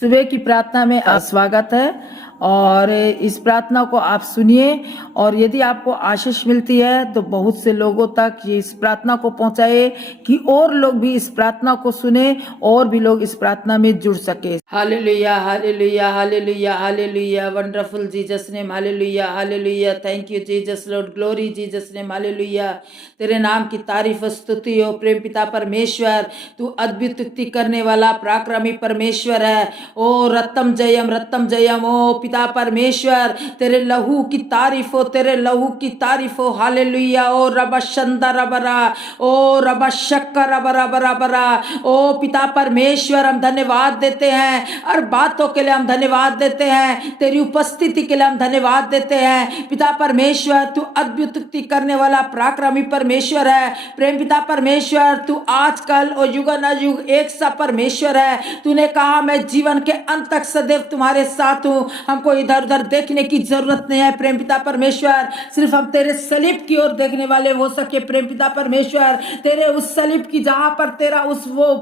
सुबह की प्रार्थना में स्वागत है और इस प्रार्थना को आप सुनिए और यदि आपको आशीष मिलती है तो बहुत से लोगों तक ये इस प्रार्थना को पहुंचाए कि और लोग भी इस प्रार्थना को सुने और भी लोग इस प्रार्थना में जुड़ सके। Hallelujah hallelujah hallelujah hallelujah, wonderful Jesus name, hallelujah hallelujah, thank you Jesus Lord, glory Jesus name, hallelujah. तेरे नाम की तारीफ स्तुति हो प्रेम पिता परमेश्वर, तू अद्भुत युक्ति करने वाला पराक्रमी परमेश्वर है। ओ रत्तम जयम ओ पिता परमेश्वर, तेरे लहू की तारीफ हो, तेरे लहू की तारीफ हो, हालेलुया। ओ रबशंदा रबरा, ओ रबशक्का रबरा बराबरा, ओ पिता परमेश्वर हम धन्यवाद देते हैं, हर बातों के लिए हम धन्यवाद देते हैं, तेरी उपस्थिति के लिए हम धन्यवाद देते हैं। पिता परमेश्वर तू अद्भुत युक्ति करने वाला पराक्रमी परमेश्वर है। प्रेम पिता परमेश्वर तू आजकल और युग न युग एक सा परमेश्वर है। तूने कहा मैं जीवन के अंत तक सदैव तुम्हारे साथ हूँ, हमको इधर उधर देखने की जरूरत नहीं है। प्रेम पिता परमेश्वर सिर्फ हम तेरे सलीब की ओर देखने वाले हो सके। प्रेम पिता परमेश्वर तेरे उस सलीब की जहां पर तेरा उस वो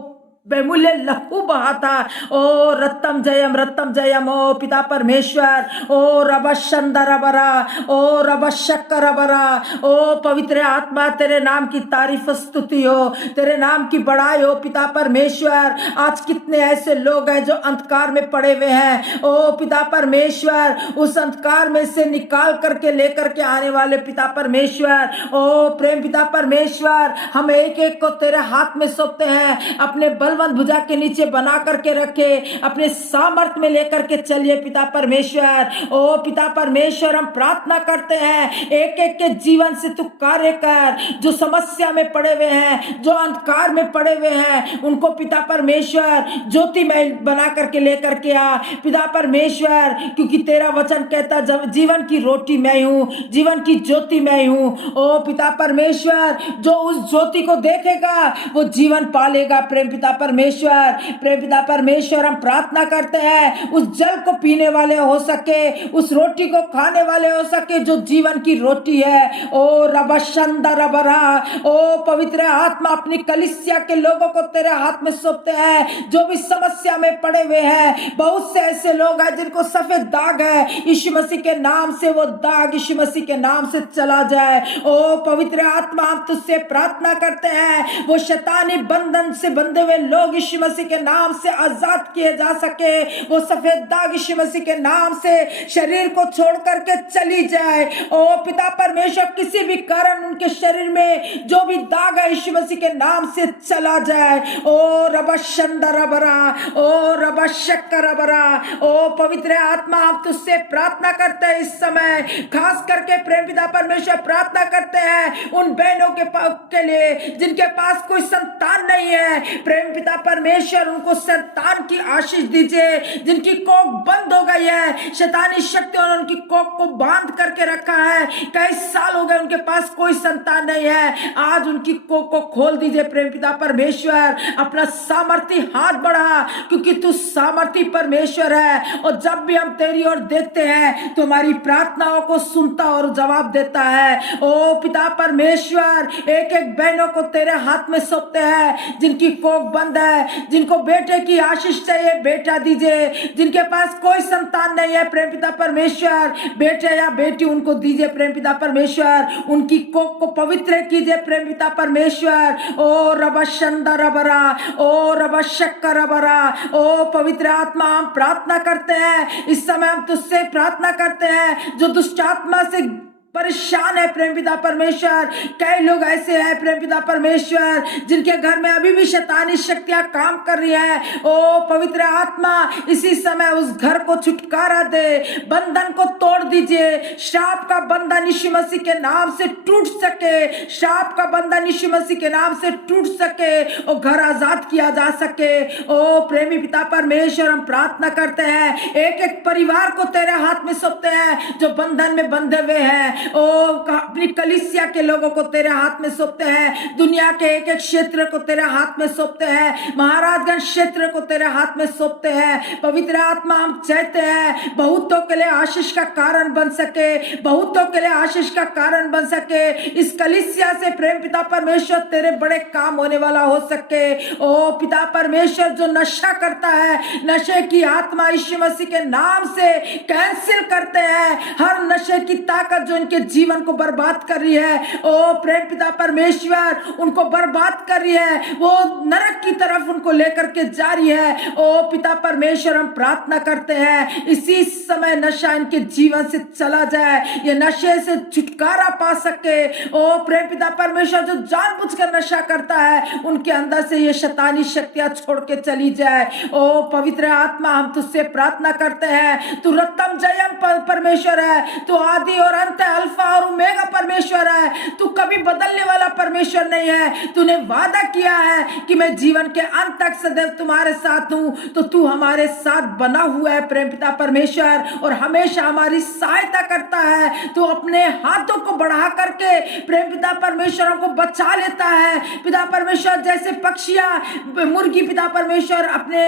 बेमूल्य लहू बहा था, ओ रत्तम जयम ओ पिता परमेश्वर, ओ रबशंदा रबरा, ओ रबशक्का रबरा, ओ पवित्र आत्मा तेरे नाम की तारीफ स्तुति हो, तेरे नाम की बड़ाई हो पिता परमेश्वर। आज कितने ऐसे लोग हैं जो अंधकार में पड़े हुए हैं, ओ पिता परमेश्वर उस अंधकार में से निकाल करके लेकर के आने वाले पिता परमेश्वर, ओ प्रेम पिता परमेश्वर हम एक एक को तेरे हाथ में सौंपते हैं। अपने बलवंत भुजा के नीचे बना करके रखे, अपने सामर्थ में लेकर के चलिए पिता परमेश्वर। ओ पिता परमेश्वर हम प्रार्थना करते हैं एक एक के जीवन से तू कार्य कर, जो समस्या में पड़े हुए हैं, जो अंधकार में पड़े हुए हैं, उनको पिता परमेश्वर ज्योतिमय बना करके लेकर के आ पिता परमेश्वर, क्योंकि तेरा वचन कहता जीवन की रोटी मैं हूँ, जीवन की ज्योति मैं हूँ। ओ पिता परमेश्वर जो उस ज्योति को देखेगा वो जीवन पालेगा। प्रेम पिता परमेश्वर, प्रेम पिता परमेश्वर हम प्रार्थना करते हैं उस जल को पीने वाले हो सके, उस रोटी को खाने वाले हो सके जो जीवन की रोटी है। ओ रबशंदा रबरा, ओ पवित्र आत्मा अपनी कलीसिया के लोगों को तेरे हाथ में सौंपते हैं जो भी समस्या में पड़े हुए हैं। बहुत से ऐसे लोग हैं जिनको सफेद दाग है, यीशु मसीह के नाम से वो दाग यीशु मसीह के नाम से चला जाए। ओ पवित्र आत्मा हम तुझसे प्रार्थना करते हैं वो शैतानी बंधन से बंधे हुए लोग यीशु मसीह के नाम से आजाद किए जा सके, वो सफेद दाग यीशु मसीह के नाम से शरीर को छोड़ करके चली जाए। ओ पिता परमेश्वर किसी भी कारण उनके शरीर में जो भी दाग है यीशु मसीह के नाम से चला जाए। ओ रबशंदा रबरा, ओ रबशक्का रबरा, ओ पवित्र आत्मा हम तुझसे प्रार्थना करते हैं इस समय, खास करके प्रेम पिता परमेश्वर प्रार्थना करते हैं उन बहनों के लिए जिनके पास कोई संतान नहीं है। प्रेम पिता परमेश्वर उनको संतान की आशीष दीजिए, जिनकी कोख बंद हो गई है, शैतानी शक्तियों ने उनकी कोख को बांध करके रखा है, कई साल हो गए उनके पास कोई संतान नहीं है, आज उनकी कोख को खोल दीजिए। प्रेम पिता परमेश्वर अपना सामर्थी हाथ बढ़ा, क्योंकि तू सामर्थी परमेश्वर है और जब भी हम तेरी ओर देखते हैं तो हमारी प्रार्थनाओं को सुनता और जवाब देता है। ओ पिता परमेश्वर एक एक बहनों को तेरे हाथ में सौंपते हैं जिनकी कोख बंद है, जिनको बेटे की आशीष चाहिए बेटा दीजिए, जिनके पास कोई संतान नहीं है प्रेम पिता परमेश्वर बेटे या बेटी उनको दीजिए। प्रेम पिता परमेश्वर उनकी कोख को पवित्र कीजिए प्रेम पिता परमेश्वर। ओ रबशंदा रबरा, ओ रबशक्का रबरा, ओ पवित्र आत्मा हम प्रार्थना करते हैं इस समय, हम तुझसे प्रार्थना करते हैं जो दुष्ट आत्मा से परेशान है प्रेम पिता परमेश्वर। कई लोग ऐसे हैं प्रेम पिता परमेश्वर जिनके घर में अभी भी शैतानी शक्तियां काम कर रही है। ओ पवित्र आत्मा इसी समय उस घर को छुटकारा दे, बंधन को तोड़ दीजिए, श्राप का बंधन यीशु मसीह के नाम से टूट सके, श्राप का बंधन यीशु मसीह के नाम से टूट सके और घर आजाद किया जा सके। ओ प्रेमी पिता परमेश्वर हम प्रार्थना करते हैं एक एक परिवार को तेरे हाथ में सौंपते हैं जो बंधन में बंधे हुए हैं। ओ अपनी कलीसिया के लोगों को तेरे हाथ में सौंपते हैं, दुनिया के एक एक क्षेत्र को तेरे हाथ में सौंपते हैं, महाराजगंज क्षेत्र को तेरे हाथ में सौंपते हैं। पवित्र आत्मा हम चाहते हैं बहुतों के लिए आशीष का कारण बन सके, बहुतों के लिए आशीष का कारण बन सके। इस कलीसिया से प्रेम पिता परमेश्वर तेरे बड़े काम होने वाला हो सके। ओ पिता परमेश्वर, जो नशा करता है, नशे की आत्मा यीशु मसीह के नाम से कैंसिल करते हैं। हर नशे की ताकत जो इनके जीवन को बर्बाद कर रही है, ओ प्रेम पिता परमेश्वर उनको बर्बाद कर रही है, वो नरक की तरफ उनको लेकर के जा रही है। ओ पिता परमेश्वर, हम प्रार्थना करते हैं इसी समय नशा इनके जीवन से चला जाए, ये नशे से छुटकारा पा सके। ओ प्रेम पिता परमेश्वर, जो जानबूझकर नशा करता है उनके अंदर से ये शैतानी शक्तियां छोड़ के चली जाए। ओ पवित्र आत्मा, हम तुझसे प्रार्थना करते हैं, तू रत्तम जयम परमेश्वर है, तू आदि और अंत है, अल्फा और ओमेगा परमेश्वर है, तू कभी बदलने वाला परमेश्वर नहीं है। तूने वादा किया है कि मैं जीवन के अंत तक सदैव तुम्हारे साथ हूं, तो तू हमारे साथ बना हुआ है प्रेम पिता परमेश्वर, और हमेशा हमारी सहायता करता है। तू अपने हाथों को बढ़ा करके प्रेम पिता परमेश्वर को बचा लेता है। पिता परमेश्वर, जैसे पक्षियां मुर्गी पिता परमेश्वर अपने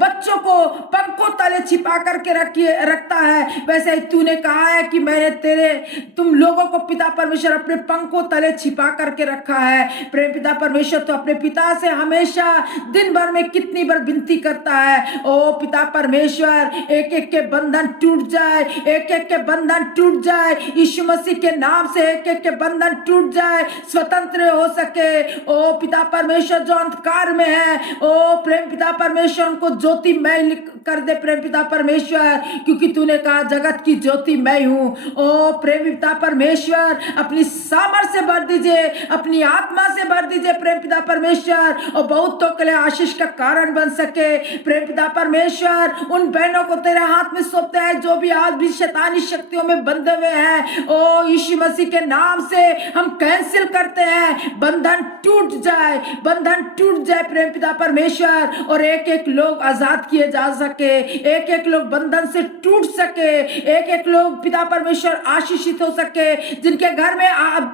बच्चों को पंखों तले छिपा करके रखता है, वैसे ही तूने कहा है कि मैंने तुम लोगों को पिता परमेश्वर अपने पंखों तले छिपा करके रखा है। प्रेम पिता परमेश्वर, तो अपने पिता से हमेशा दिन भर में कितनी बार विनती करता है, ओ पिता परमेश्वर एक एक के बंधन टूट जाए, एक एक के बंधन टूट जाए, यीशु मसीह के नाम से एक एक के बंधन टूट जाए, स्वतंत्र हो सके। ओ पिता परमेश्वर, जो अंधकार में है, ओ प्रेम पिता परमेश्वर उनको ज्योतिमय कर दे प्रेम पिता परमेश्वर, क्योंकि तूने कहा जगत की ज्योति मैं हूं। ओ प्रेम पिता परमेश्वर, अपनी सामर्थ से भर दीजिए, अपनी आत्मा से भर दीजिए प्रेम पिता परमेश्वर, और बहुतों के लिए आशीष का कारण बन सके। प्रेम पिता परमेश्वर, उन बहनों को तेरे हाथ में सौंपते हैं जो भी आज भी शैतानी शक्तियों में बंधे हुए हैं। ओ यीशु मसीह के नाम से हम कैंसिल करते हैं, बंधन टूट जाए, बंधन टूट जाए प्रेम पिता परमेश्वर, और एक एक लोग आजाद किए जा सके, एक एक लोग बंधन से टूट सके, एक एक लोग पिता परमेश्वर आशीषित हो सके। जिनके घर में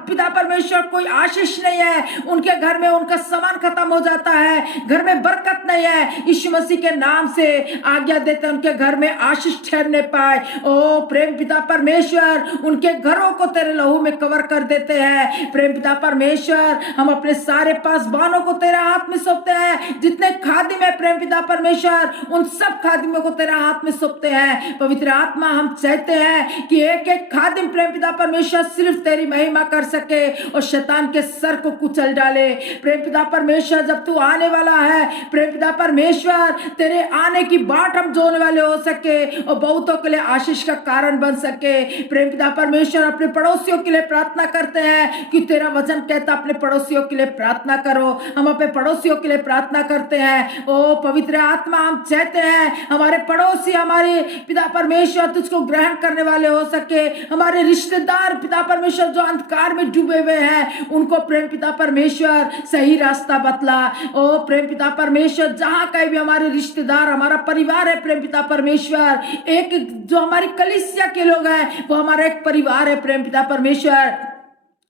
पिता परमेश्वर कोई आशीष नहीं है, उनके घर में उनका सामान खत्म हो जाता है, घर में बरकत नहीं है, यीशु मसीह के नाम से आज्ञा देते हैं उनके घर में आशीष ठहरने पाए। ओ प्रेम पिता परमेश्वर, उनके घरों को तेरे लहू में कवर कर देते हैं। प्रेम पिता परमेश्वर, हम अपने सारे पासबानों को तेरे हाथ में सौंपते हैं, जितने खादिम है प्रेम पिता परमेश्वर उन सब खादिमों को तेरे हाथ में सौंपते हैं। पवित्र आत्मा, हम चाहते हैं कि एक एक खादिम प्रेम पिता परमेश्वर सिर्फ तेरी महिमा कर सके और शैतान के सर को कुचल डाले। प्रेम पिता परमेश्वर, जब तू आने वाला है प्रेम पिता परमेश्वर, तेरे आने की बाट हम जोने वाले हो सके और बहुतों के लिए आशीष का कारण बन सके। प्रेम पिता परमेश्वर, अपने पड़ोसियों के लिए प्रार्थना करते हैं कि तेरा वचन कहता अपने पड़ोसियों के लिए प्रार्थना करो। हम अपने पड़ोसियों के लिए प्रार्थना करते हैं। ओ पवित्र आत्मा, हम चाहते हैं हमारे पड़ोसी, हमारे पिता परमेश्वर तुझको ग्रहण करने वाले हो सके। हमारे रिश्तेदार पिता परमेश्वर जो अंधकार में डूबे हुए हैं, उनको प्रेम पिता परमेश्वर सही रास्ता बतला। ओ प्रेम पिता परमेश्वर, जहां कहीं भी हमारे रिश्तेदार, हमारा परिवार है प्रेम पिता परमेश्वर, एक जो हमारी कलीसिया के लोग हैं वो हमारा एक परिवार है प्रेम पिता परमेश्वर,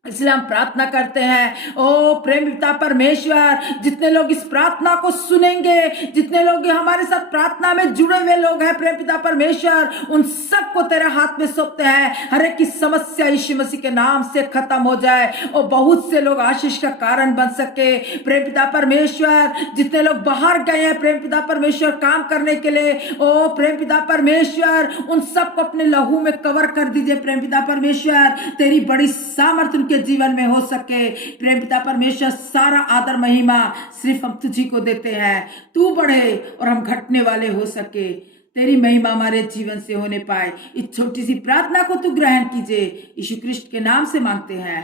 इसलिए हम प्रार्थना करते हैं। ओ प्रेम पिता परमेश्वर, जितने लोग इस प्रार्थना को सुनेंगे, जितने लोग हमारे साथ प्रार्थना में जुड़े हुए लोग हैं प्रेम पिता परमेश्वर, उन सबको तेरे हाथ में सौंपते हैं। हर एक की समस्या यीशु मसीह के नाम से खत्म हो जाए और बहुत से लोग आशीष का कारण बन सके। प्रेम पिता परमेश्वर, जितने लोग बाहर गए हैं प्रेम पिता परमेश्वर काम करने के लिए, ओ प्रेम पिता परमेश्वर, उन सबको अपने लहू में कवर कर दीजिए प्रेम पिता परमेश्वर, तेरी बड़ी सामर्थ्य उनके जीवन में हो सके। प्रेम पिता परमेश्वर, सारा आदर महिमा सिर्फ हम तुझी को देते हैं। तू बढ़े और हम घटने वाले हो सके, तेरी महिमा हमारे जीवन से होने पाए। इस छोटी सी प्रार्थना को तू ग्रहण कीजिए, यीशु कृष्ण के नाम से मांगते हैं,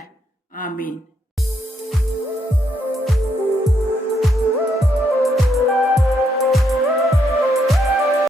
आमीन।